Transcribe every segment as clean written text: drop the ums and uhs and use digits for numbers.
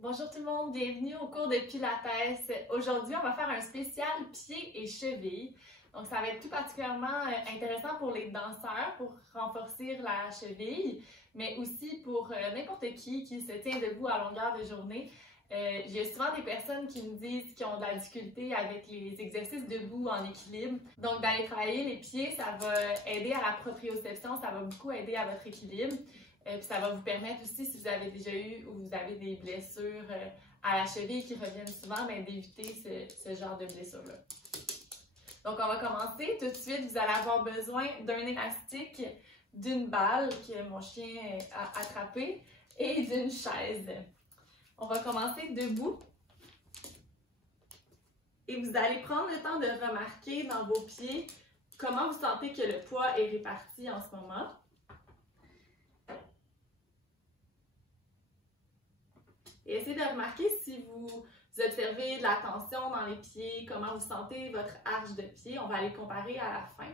Bonjour tout le monde, bienvenue au cours de Pilates. Aujourd'hui, on va faire un spécial pieds et chevilles. Donc, ça va être tout particulièrement intéressant pour les danseurs, pour renforcer la cheville, mais aussi pour n'importe qui se tient debout à longueur de journée. J'ai souvent des personnes qui me disent qu'ils ont de la difficulté avec les exercices debout en équilibre. Donc, d'aller travailler les pieds, ça va aider à la proprioception, ça va beaucoup aider à votre équilibre. Puis ça va vous permettre aussi, si vous avez déjà eu ou vous avez des blessures à la cheville qui reviennent souvent, d'éviter ce genre de blessures-là. Donc, on va commencer. Tout de suite, vous allez avoir besoin d'un élastique, d'une balle que mon chien a attrapée et d'une chaise. On va commencer debout. Et vous allez prendre le temps de remarquer dans vos pieds comment vous sentez que le poids est réparti en ce moment. Et essayez de remarquer si vous observez de la tension dans les pieds, comment vous sentez votre arche de pied. On va les comparer à la fin.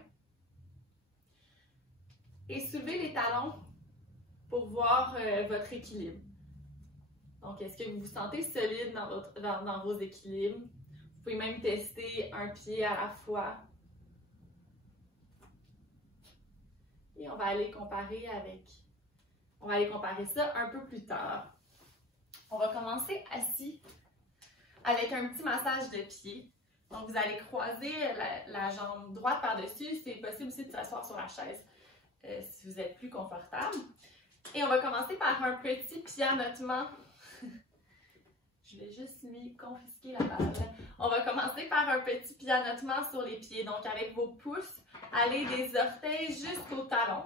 Et soulevez les talons pour voir votre équilibre. Donc, est-ce que vous vous sentez solide dans vos équilibres? Vous pouvez même tester un pied à la fois. Et on va aller comparer ça un peu plus tard. On va commencer assis avec un petit massage de pied. Donc, vous allez croiser la jambe droite par-dessus. C'est possible aussi de s'asseoir sur la chaise si vous êtes plus confortable. Et on va commencer par un petit pianotement. Je vais juste lui confisquer la balle. On va commencer par un petit pianotement sur les pieds. Donc, avec vos pouces, allez des orteils jusqu'au talon.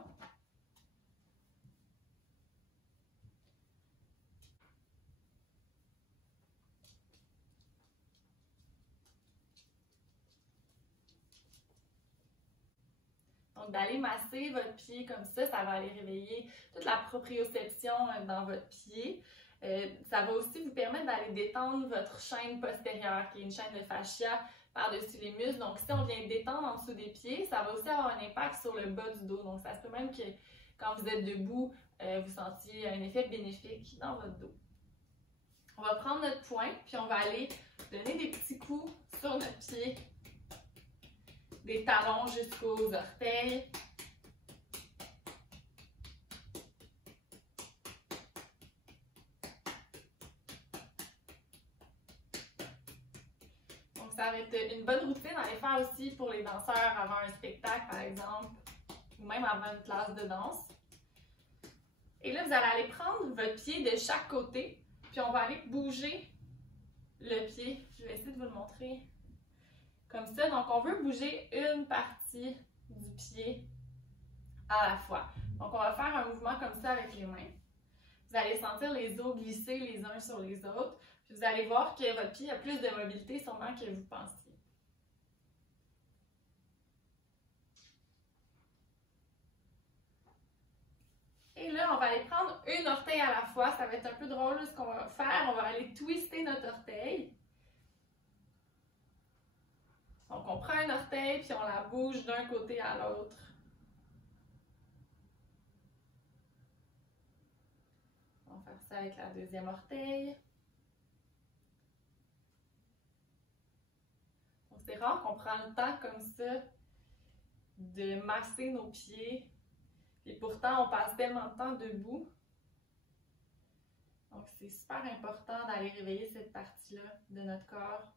Donc, d'aller masser votre pied comme ça va aller réveiller toute la proprioception dans votre pied. Ça va aussi vous permettre d'aller détendre votre chaîne postérieure, qui est une chaîne de fascia par-dessus les muscles. Donc, si on vient détendre en dessous des pieds, ça va aussi avoir un impact sur le bas du dos. Donc, ça se peut même que quand vous êtes debout, vous sentiez un effet bénéfique dans votre dos. On va prendre notre poing, puis on va aller donner des petits coups sur notre pied, des talons jusqu'aux orteils. Donc, ça va être une bonne routine à aller faire aussi pour les danseurs avant un spectacle, par exemple, ou même avant une classe de danse. Et là, vous allez aller prendre votre pied de chaque côté, puis on va aller bouger le pied. Je vais essayer de vous le montrer. Comme ça, donc on veut bouger une partie du pied à la fois. Donc on va faire un mouvement comme ça avec les mains. Vous allez sentir les os glisser les uns sur les autres. Puis vous allez voir que votre pied a plus de mobilité sûrement que vous pensiez. Et là, on va aller prendre une orteil à la fois. Ça va être un peu drôle ce qu'on va faire. On va aller twister notre orteil. Donc, on prend un orteil, puis on la bouge d'un côté à l'autre. On va faire ça avec la deuxième orteil. Donc, c'est rare qu'on prend le temps comme ça de masser nos pieds. Et pourtant, on passe tellement de temps debout. Donc, c'est super important d'aller réveiller cette partie-là de notre corps.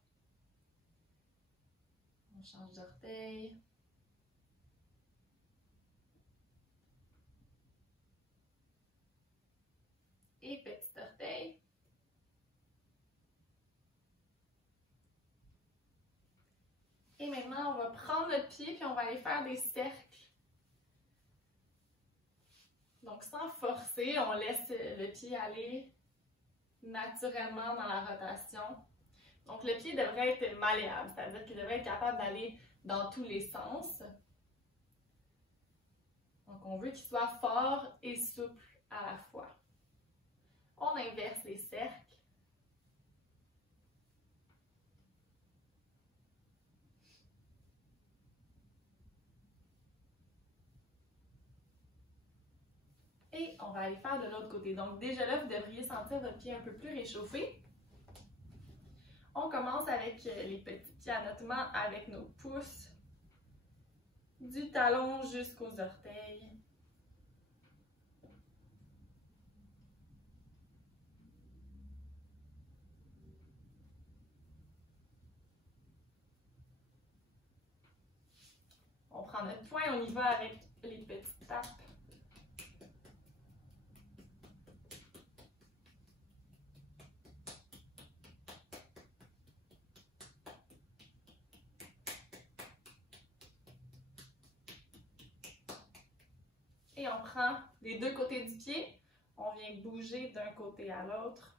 On change d'orteil. Et petit orteil. Et maintenant, on va prendre notre pied puis on va aller faire des cercles. Donc, sans forcer, on laisse le pied aller naturellement dans la rotation. Donc, le pied devrait être malléable, c'est-à-dire qu'il devrait être capable d'aller dans tous les sens. Donc, on veut qu'il soit fort et souple à la fois. On inverse les cercles. Et on va aller faire de l'autre côté. Donc déjà là, vous devriez sentir votre pied un peu plus réchauffé. On commence avec les petits pieds à notre main avec nos pouces du talon jusqu'aux orteils. On prend notre poing, on y va avec les petites tapes. Et on prend les deux côtés du pied, on vient bouger d'un côté à l'autre.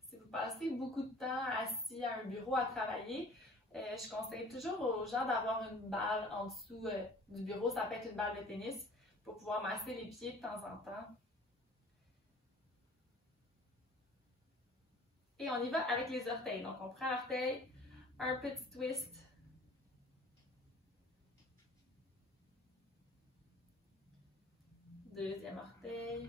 Si vous passez beaucoup de temps assis à un bureau à travailler, je conseille toujours aux gens d'avoir une balle en dessous du bureau. Ça peut être une balle de tennis pour pouvoir masser les pieds de temps en temps. Et on y va avec les orteils. Donc, on prend l'orteil, un petit twist. Deuxième orteil.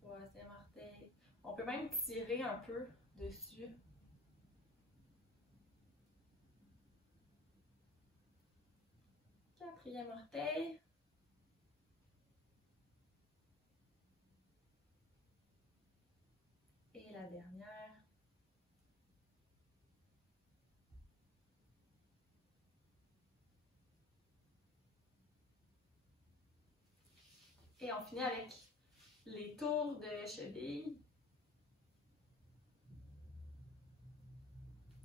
Troisième orteil. On peut même tirer un peu dessus. Quatrième orteil. Et la dernière. Et on finit avec les tours de cheville.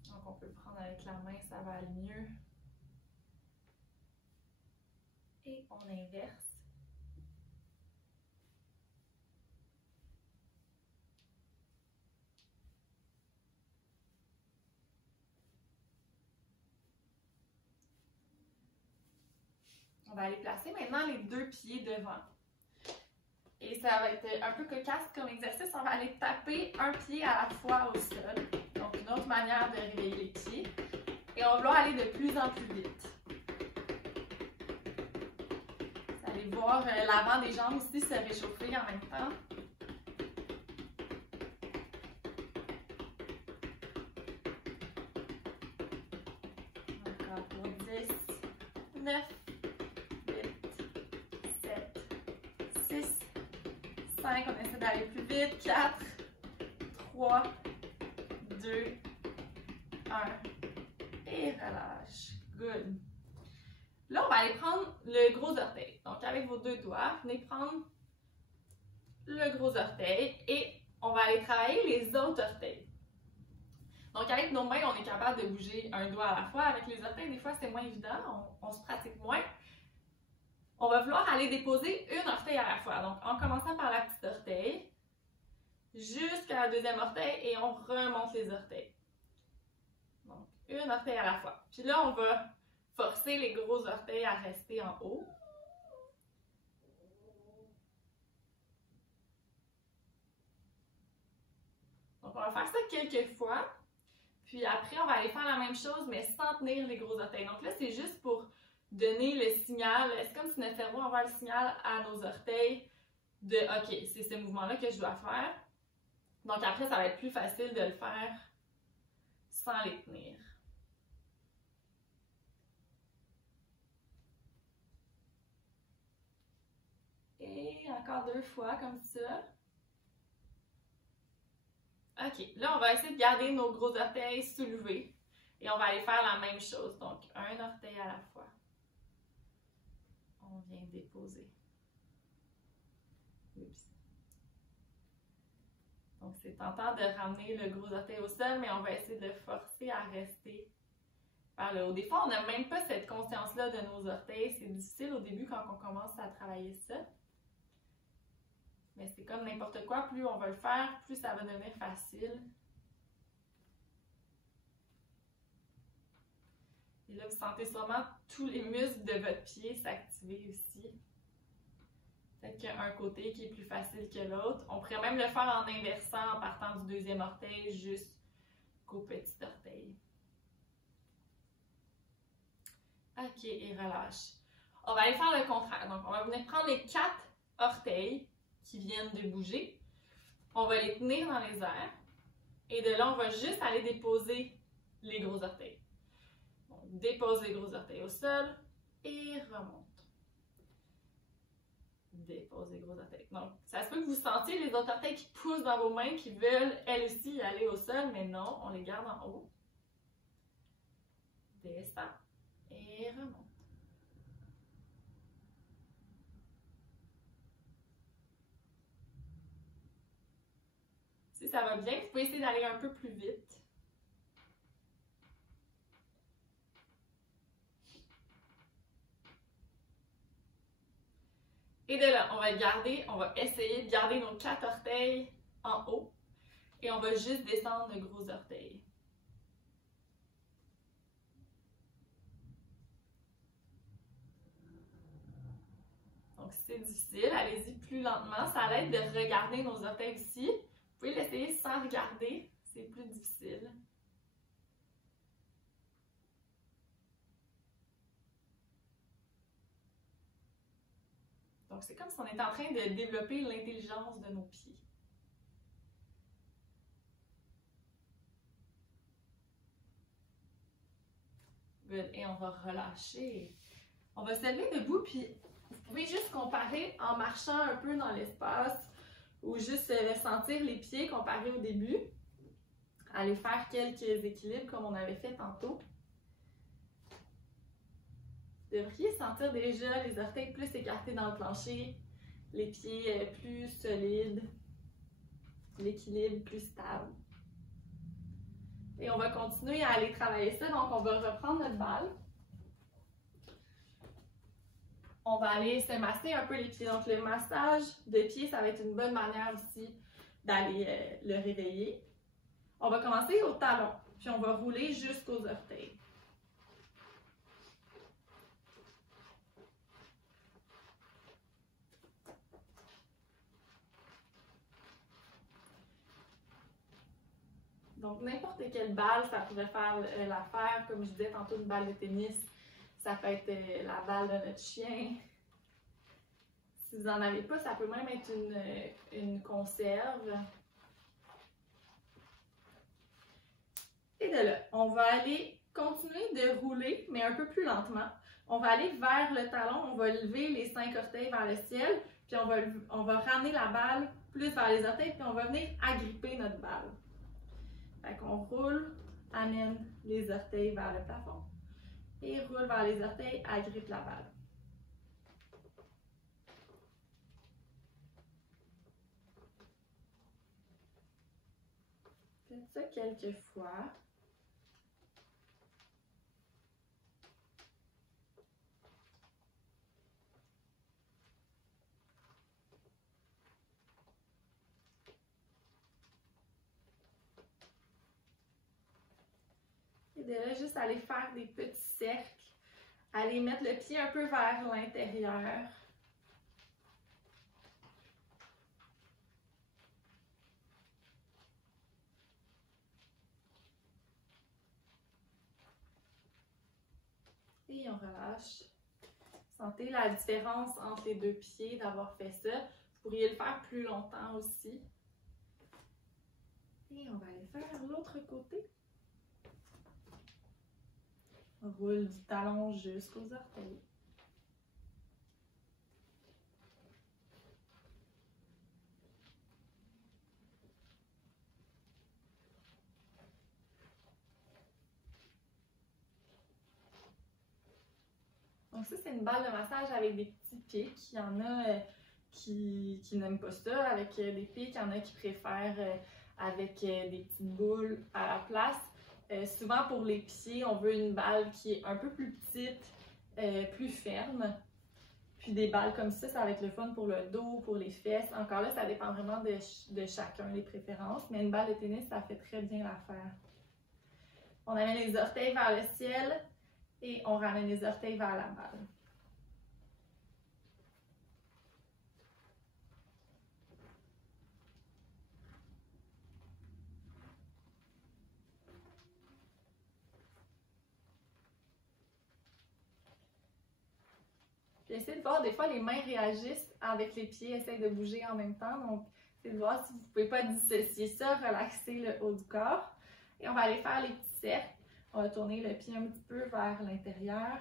Donc on peut prendre avec la main, ça va aller mieux. Et on inverse. On va aller placer maintenant les deux pieds devant. Et ça va être un peu cocasse comme exercice. On va aller taper un pied à la fois au sol. Donc une autre manière de réveiller les pieds. Et on va vouloir aller de plus en plus vite. Vous allez voir l'avant des jambes aussi se réchauffer en même temps. Encore pour 10, 9, 5, on essaie d'aller plus vite. 4, 3, 2, 1. Et relâche. Good. Là, on va aller prendre le gros orteil. Donc, avec vos deux doigts, venez prendre le gros orteil et on va aller travailler les autres orteils. Donc, avec nos mains, on est capable de bouger un doigt à la fois. Avec les orteils, des fois, c'est moins évident. On se pratique moins. On va vouloir aller déposer une orteil à la fois. Donc, en commençant par la petite orteil, jusqu'à la deuxième orteil et on remonte les orteils. Donc, une orteil à la fois. Puis là, on va forcer les gros orteils à rester en haut. Donc, on va faire ça quelques fois. Puis après, on va aller faire la même chose, mais sans tenir les gros orteils. Donc là, c'est juste pour donner le signal. C'est comme si notre cerveau envoie le signal à nos orteils de « OK, c'est ce mouvement-là que je dois faire ». Donc après, ça va être plus facile de le faire sans les tenir. Et encore 2 fois comme ça. OK, là, on va essayer de garder nos gros orteils soulevés. Et on va aller faire la même chose. Donc, un orteil à la fois. On vient déposer. Oups. Donc, c'est tentant de ramener le gros orteil au sol, mais on va essayer de le forcer à rester par le haut. Des fois, on n'a même pas cette conscience-là de nos orteils. C'est difficile au début quand on commence à travailler ça. Mais c'est comme n'importe quoi, plus on va le faire, plus ça va devenir facile. Et là, vous sentez sûrement tous les muscles de votre pied s'activer aussi. Peut-être qu'il y a un côté qui est plus facile que l'autre. On pourrait même le faire en inversant, en partant du deuxième orteil jusqu'au petit orteil. OK, et relâche. On va aller faire le contraire. Donc, on va venir prendre les 4 orteils qui viennent de bouger. On va les tenir dans les airs. Et de là, on va juste aller déposer les gros orteils. On dépose les gros orteils au sol et remonte. Dépose les gros orteils. Donc, ça se peut que vous sentiez les autres orteils qui poussent dans vos mains, qui veulent, elles aussi, aller au sol, mais non, on les garde en haut. Descend et remonte. Si ça va bien, vous pouvez essayer d'aller un peu plus vite. Et de là, on va essayer de garder nos 4 orteils en haut et on va juste descendre le gros orteil. Donc, si c'est difficile, allez-y plus lentement. Ça l'aide de regarder nos orteils aussi. Vous pouvez l'essayer sans regarder, c'est plus difficile. Donc, c'est comme si on était en train de développer l'intelligence de nos pieds. Good. Et on va relâcher. On va se lever debout, puis vous pouvez juste comparer en marchant un peu dans l'espace ou juste ressentir les pieds comparés au début. Aller faire quelques équilibres comme on avait fait tantôt. Vous devriez sentir déjà les orteils plus écartés dans le plancher, les pieds plus solides, l'équilibre plus stable. Et on va continuer à aller travailler ça. Donc, on va reprendre notre balle. On va aller se masser un peu les pieds. Donc, le massage de pieds, ça va être une bonne manière aussi d'aller le réveiller. On va commencer au talon, puis on va rouler jusqu'aux orteils. Donc, n'importe quelle balle, ça pourrait faire l'affaire. Comme je disais tantôt, une balle de tennis, ça peut être la balle de notre chien. Si vous n'en avez pas, ça peut même être une conserve. Et de là, on va aller continuer de rouler, mais un peu plus lentement. On va aller vers le talon, on va lever les 5 orteils vers le ciel, puis on va ramener la balle plus vers les orteils, puis on va venir agripper notre balle. Fait qu'on roule, amène les orteils vers le plafond, et roule vers les orteils, agrippe la balle. Faites ça quelques fois. Et de là, juste aller faire des petits cercles. Aller mettre le pied un peu vers l'intérieur. Et on relâche. Sentez la différence entre les deux pieds d'avoir fait ça. Vous pourriez le faire plus longtemps aussi. Et on va aller faire l'autre côté. On roule du talon jusqu'aux orteils. Donc ça, c'est une balle de massage avec des petits pics. Il y en a qui n'aiment pas ça, avec des pics. Il y en a qui préfèrent avec des petites boules à la place. Souvent pour les pieds, on veut une balle qui est un peu plus petite, plus ferme. Puis des balles comme ça va être le fun pour le dos, pour les fesses. Encore là, ça dépend vraiment de chacun, les préférences. Mais une balle de tennis, ça fait très bien l'affaire. On amène les orteils vers le ciel Et on ramène les orteils vers la balle. Puis essayez de voir, des fois les mains réagissent avec les pieds, essayent de bouger en même temps. Donc, essayez de voir si vous ne pouvez pas dissocier ça, relaxer le haut du corps. Et on va aller faire les petits cercles. On va tourner le pied un petit peu vers l'intérieur.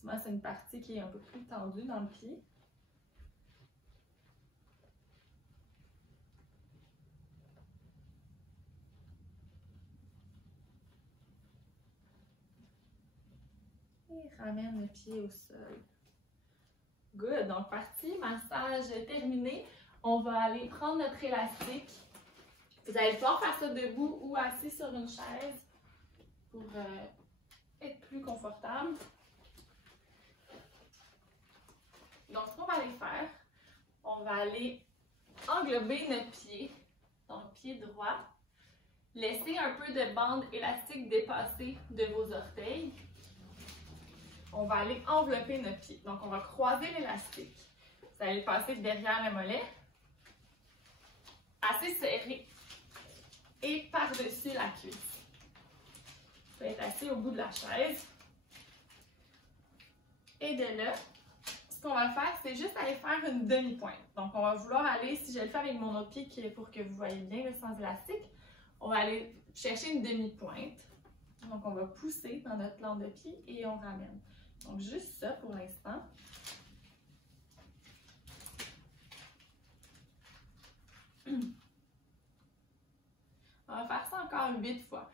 Souvent, c'est une partie qui est un peu plus tendue dans le pied. Et ramène le pied au sol. Good. Donc, partie massage terminé. On va aller prendre notre élastique. Vous allez pouvoir faire ça debout ou assis sur une chaise pour être plus confortable. Donc, ce qu'on va aller faire, on va aller englober notre pied, donc pied droit. Laissez un peu de bande élastique dépasser de vos orteils. On va aller envelopper notre pied. Donc, on va croiser l'élastique. Vous allez le passer derrière le mollet, assez serré, et par-dessus la cuisse. Vous pouvez être assis au bout de la chaise. Et de là, ce qu'on va faire, c'est juste aller faire une demi-pointe. Donc, on va vouloir aller, si je le fais avec mon autre pied pour que vous voyez bien le sens élastique, on va aller chercher une demi-pointe. Donc, on va pousser dans notre plante de pied et on ramène. Donc, juste ça pour l'instant. On va faire ça encore 8 fois.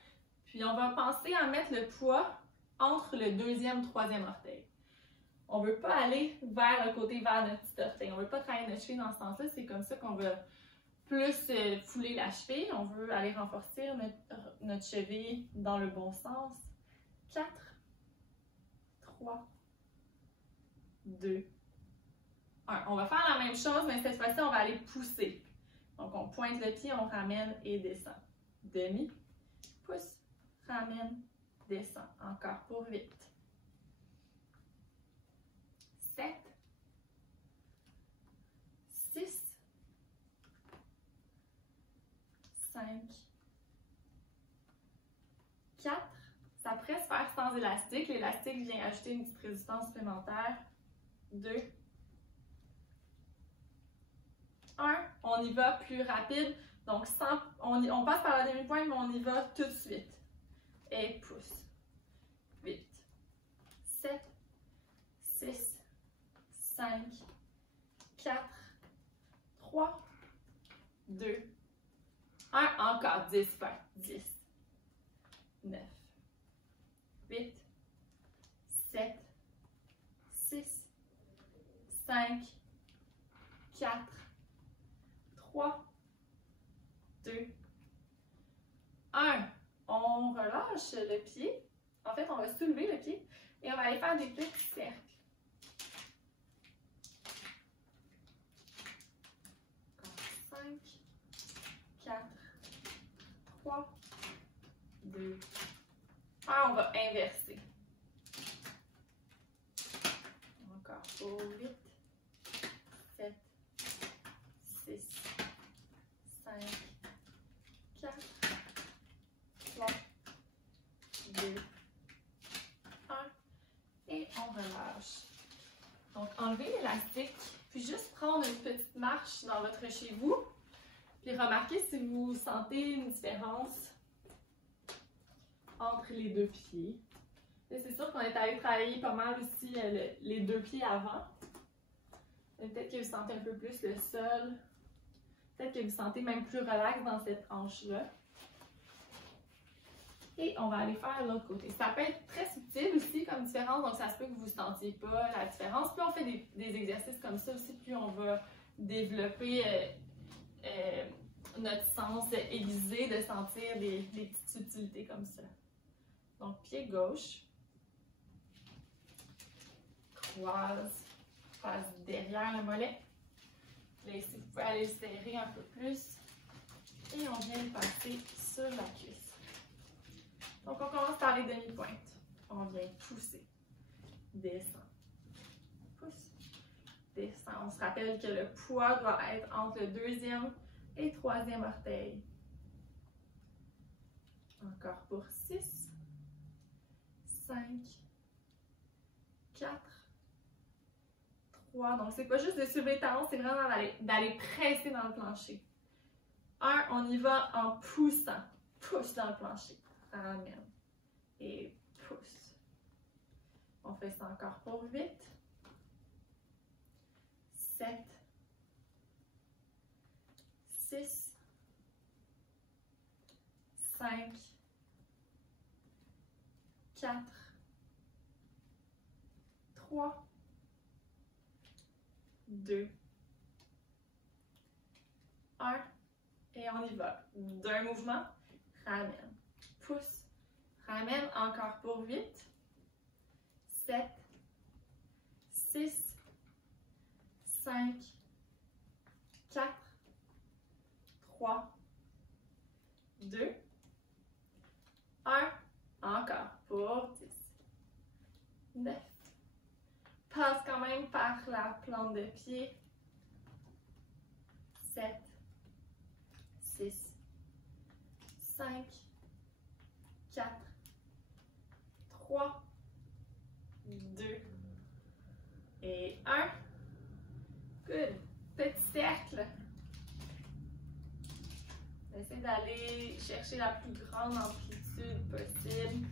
Puis, on va penser à mettre le poids entre le deuxième et troisième orteil. On ne veut pas aller vers le côté, vers notre petit orteil. On ne veut pas travailler notre cheville dans ce sens-là. C'est comme ça qu'on va plus fouler la cheville. On veut aller renforcer notre cheville dans le bon sens. 4, 3, 2, 1. On va faire la même chose, mais cette fois-ci, on va aller pousser. Donc, on pointe le pied, on ramène et descend. Demi, pousse, ramène, descend. Encore pour 8. 7, 6, 5, 4. Ça pourrait se faire sans élastique. L'élastique vient ajouter une petite résistance supplémentaire. 2, 1. On y va plus rapide. Donc, on passe par la demi-pointe, mais on y va tout de suite. Et pousse. 8, 7, 6, 5, 4, 3, 2, 1. Encore 10 fois. 10, 9, 8, 7, 6, 5, 4, 3, 2, 1. On relâche le pied. En fait, on va soulever le pied et on va aller faire des petits cercles. 5, 4, 3, 2, 1. On va inverser. Encore pour 8, 7, 6, 5, 4, 3, 2, 1. Et on relâche. Donc, enlevez l'élastique, puis juste prendre une petite marche dans votre chez vous. Puis remarquez si vous sentez une différence entre les deux pieds. C'est sûr qu'on est allé travailler pas mal aussi les deux pieds avant. Peut-être que vous sentez un peu plus le sol. Peut-être que vous sentez même plus relax dans cette hanche-là. Et on va aller faire l'autre côté. Ça peut être très subtil aussi comme différence, donc ça se peut que vous ne sentiez pas la différence. Plus on fait des exercices comme ça aussi, plus on va développer notre sens aiguisé de sentir des petites subtilités comme ça. Donc, pied gauche. Croise. Passe derrière le mollet. Là, ici, vous pouvez aller le serrer un peu plus. Et on vient le passer sur la cuisse. Donc, on commence par les demi-pointes. on vient pousser. Descend. Pousse. Descend. On se rappelle que le poids doit être entre le deuxième et troisième orteil. Encore pour 6, 5, 4, 3. Donc, c'est pas juste de soulever les talons, c'est vraiment d'aller presser dans le plancher. 1, on y va en poussant. Pousse dans le plancher. Ramène. Et pousse. On fait ça encore pour 8, 7, 6, 5, 4, 3, 2, 1. Et on y va. D'un mouvement, ramène. Pousse. Ramène encore pour 8, 7, 6, 5, 4, 3, 2, 1. Encore pour 10, 9. Passe quand même par la plante de pied. 7, 6, 5, 4, 3, 2 et 1. Good. Petit cercle. Essayez d'aller chercher la plus grande amplitude possible.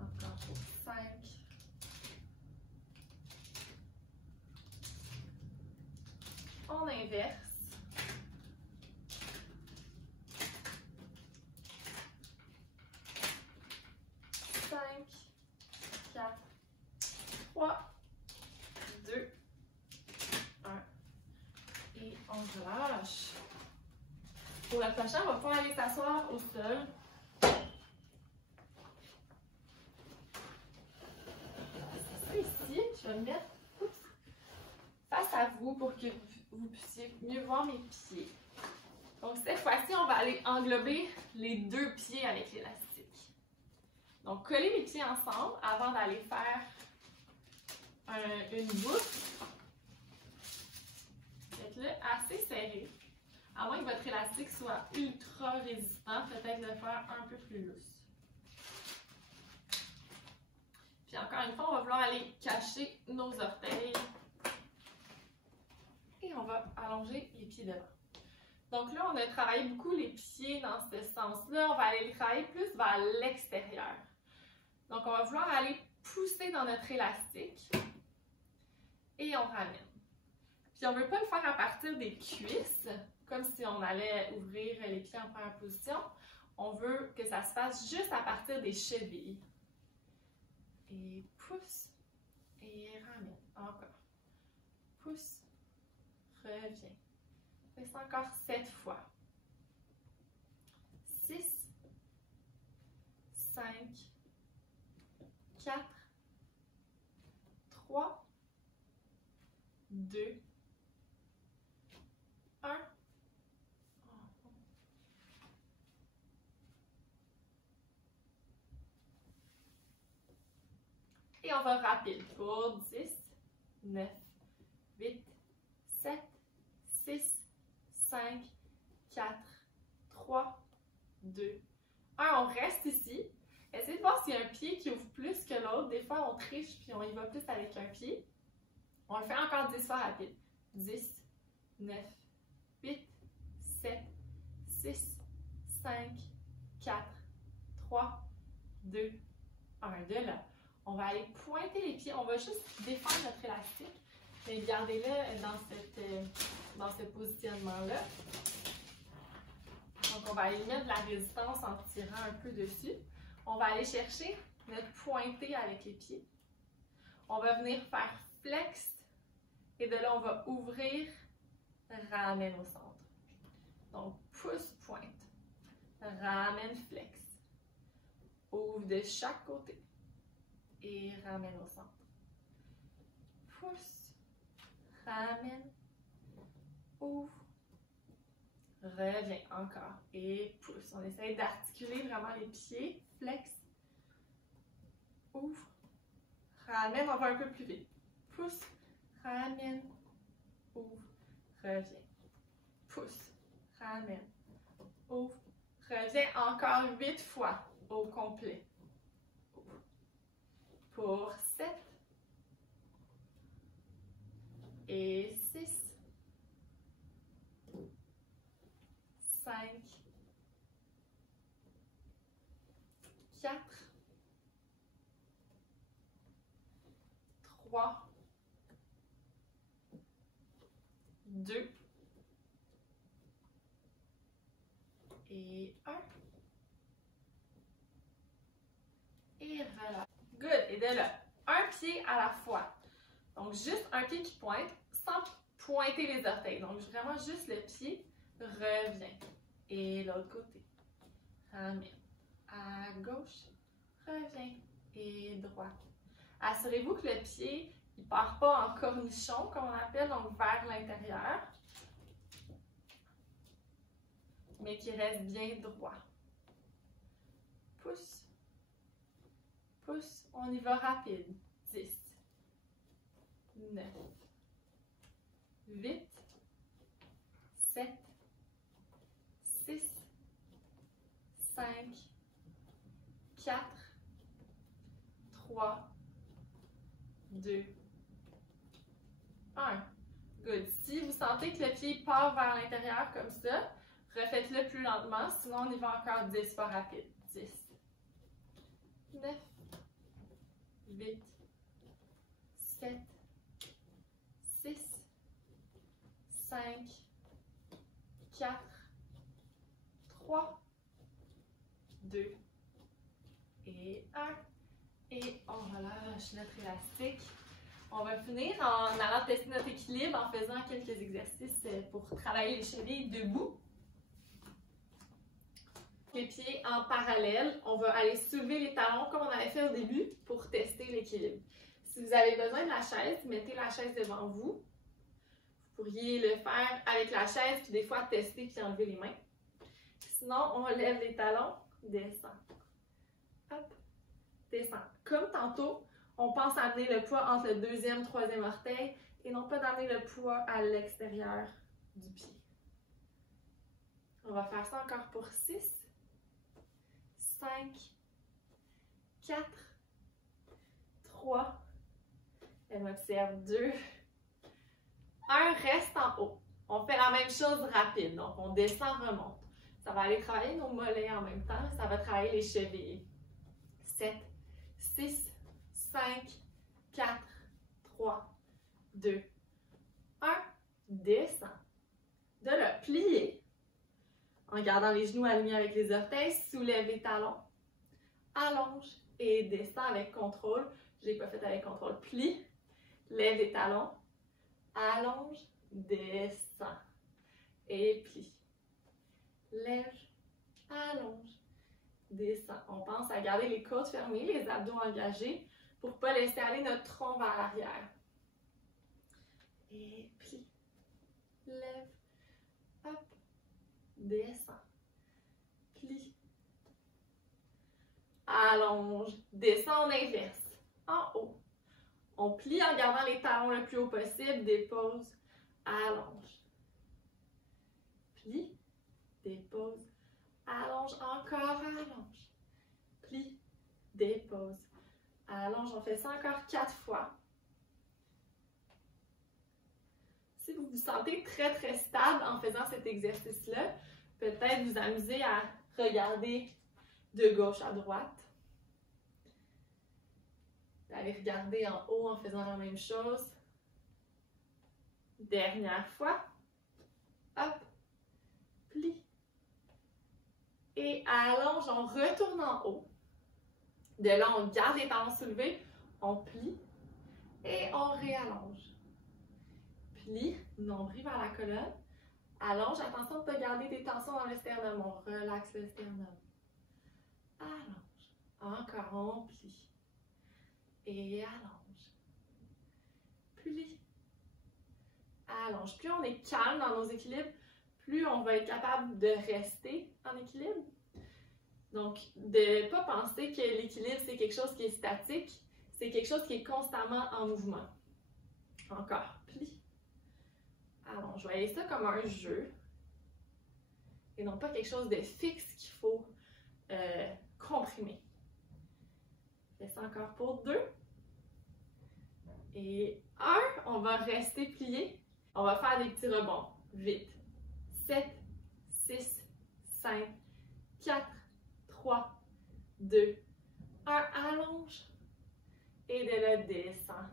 Encore pour 5. On inverse. 5, 4, 3, 2, 1. Et on relâche. Pour le prochain, on va pouvoir aller s'asseoir au sol. Ici, je vais me mettre face à vous pour que vous puissiez mieux voir mes pieds. Donc cette fois-ci, on va aller englober les deux pieds avec l'élastique. Donc collez les pieds ensemble avant d'aller faire une boucle. Faites-le assez serré. À moins que votre élastique soit ultra résistant, peut-être le faire un peu plus lousse. Puis encore une fois, on va vouloir aller cacher nos orteils. Et on va allonger les pieds devant. Donc là, on a travaillé beaucoup les pieds dans ce sens-là. On va aller les travailler plus vers l'extérieur. Donc, on va vouloir aller pousser dans notre élastique. Et on ramène. Puis on ne veut pas le faire à partir des cuisses, comme si on allait ouvrir les pieds en première position. On veut que ça se fasse juste à partir des chevilles. Et pousse. Et ramène. Encore. Pousse. Reviens. Fais ça encore 7 fois. 6, 5, 4, 3, 2, 1. Et on va rapide pour 10, 9, 8, 7, 6, 5, 4, 3, 2, 1. On reste ici. Essayez de voir s'il y a un pied qui ouvre plus que l'autre. Des fois, on triche puis on y va plus avec un pied. On le fait encore 10 fois rapide. 10, 9, 8, 7, 6, 5, 4, 3, 2, 1. De là, on va aller pointer les pieds. On va juste défendre notre élastique. Et gardez-le dans ce positionnement-là. Donc, on va aller mettre de la résistance en tirant un peu dessus. On va aller chercher notre pointé avec les pieds. On va venir faire flex. Et de là, on va ouvrir, ramène au centre. Donc, pousse, pointe. Ramène, flex. Ouvre de chaque côté. Et ramène au centre. Pousse. Ramène. Ouvre. Reviens encore. Et pousse. On essaye d'articuler vraiment les pieds. Flex. Ouvre. ramène, on va un peu plus vite. Pousse, ramène, ouvre, reviens. Pousse, ramène, ouvre, reviens encore 8 fois au complet. Ouvre. Pour 7 et 6, 5, 4, 3, 2 et 1. Et voilà. Good. Et de là, un pied à la fois. Donc, juste un pied qui pointe sans pointer les orteils. Donc, vraiment juste le pied revient. Et l'autre côté. Ramène. À gauche, revient. Et droite. Assurez-vous que le pied, il ne part pas en cornichon, comme on appelle, donc vers l'intérieur. Mais qu'il reste bien droit. Pousse. Pousse. On y va rapide. 10. 9, 8, 7, 6, 5, 4, 3, 2, 1. Good. Si vous sentez que le pied part vers l'intérieur comme ça, refaites-le plus lentement, sinon on y va encore 10 fois rapide. 10, 9, 8, 7, 6, 5, 4, 3, 2 et 1. Et on relâche notre élastique. On va finir en allant tester notre équilibre en faisant quelques exercices pour travailler les chevilles debout. Les pieds en parallèle, on va aller soulever les talons comme on avait fait au début pour tester l'équilibre. Si vous avez besoin de la chaise, mettez la chaise devant vous. Vous pourriez le faire avec la chaise, puis des fois tester puis enlever les mains. Sinon, on lève les talons, descend. Hop, descend. Comme tantôt, on pense à amener le poids entre le deuxième et troisième orteil et non pas d'amener le poids à l'extérieur du pied. On va faire ça encore pour 6, 5, 4, 3, elle m'observe 2, 1, reste en haut. On fait la même chose rapide, donc on descend, remonte. Ça va aller travailler nos mollets en même temps, ça va travailler les chevilles. 7, 6, 5, 4, 3, 2, 1, descend. De là, pliez. En gardant les genoux alignés avec les orteils, soulève les talons, allonge et descend avec contrôle. Je ne l'ai pas fait avec contrôle. Plie, lève les talons, allonge, descend et plie. Lève, allonge, descend. On pense à garder les côtes fermées, les abdos engagés pour ne pas laisser aller notre tronc vers l'arrière. Et plie, lève, hop, descend, plie, allonge, descend en inverse, en haut. On plie en gardant les talons le plus haut possible, dépose, allonge, plie, dépose, allonge, encore allonge, plie, dépose, allonge. On fait ça encore 4 fois. Si vous vous sentez très stable en faisant cet exercice-là, peut-être vous amuser à regarder de gauche à droite. D'aller regarder en haut en faisant la même chose. Dernière fois. Hop. Plie. Et allonge, on retourne en haut. De là, on garde les talons soulevés, on plie et on réallonge. Plie, nombril vers la colonne. Allonge, attention de ne pas garder des tensions dans le sternum. On relaxe le sternum. Allonge. Encore, on plie. Et allonge. Plie. Allonge. Plus on est calme dans nos équilibres, plus on va être capable de rester en équilibre. Donc, de ne pas penser que l'équilibre, c'est quelque chose qui est statique. c'est quelque chose qui est constamment en mouvement. Encore, plie. Allons, voyez ça comme un jeu et non pas quelque chose de fixe qu'il faut comprimer. Fais ça encore pour 2. Et 1, on va rester plié. On va faire des petits rebonds. Vite. 7, 6, 5, 4, 3, 2, 1. Allonge. Et de là, descend.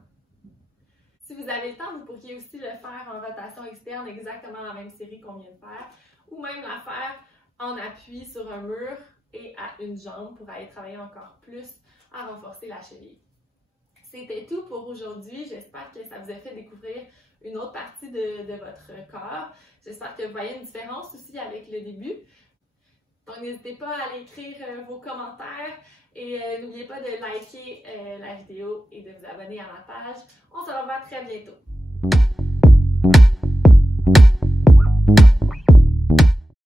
Si vous avez le temps, vous pourriez aussi le faire en rotation externe, exactement la même série qu'on vient de faire, ou même la faire en appui sur un mur et à une jambe pour aller travailler encore plus à renforcer la cheville. C'était tout pour aujourd'hui. J'espère que ça vous a fait découvrir une autre partie de votre corps. J'espère que vous voyez une différence aussi avec le début. Donc, n'hésitez pas à aller écrire vos commentaires et n'oubliez pas de liker la vidéo et de vous abonner à ma page. On se revoit très bientôt.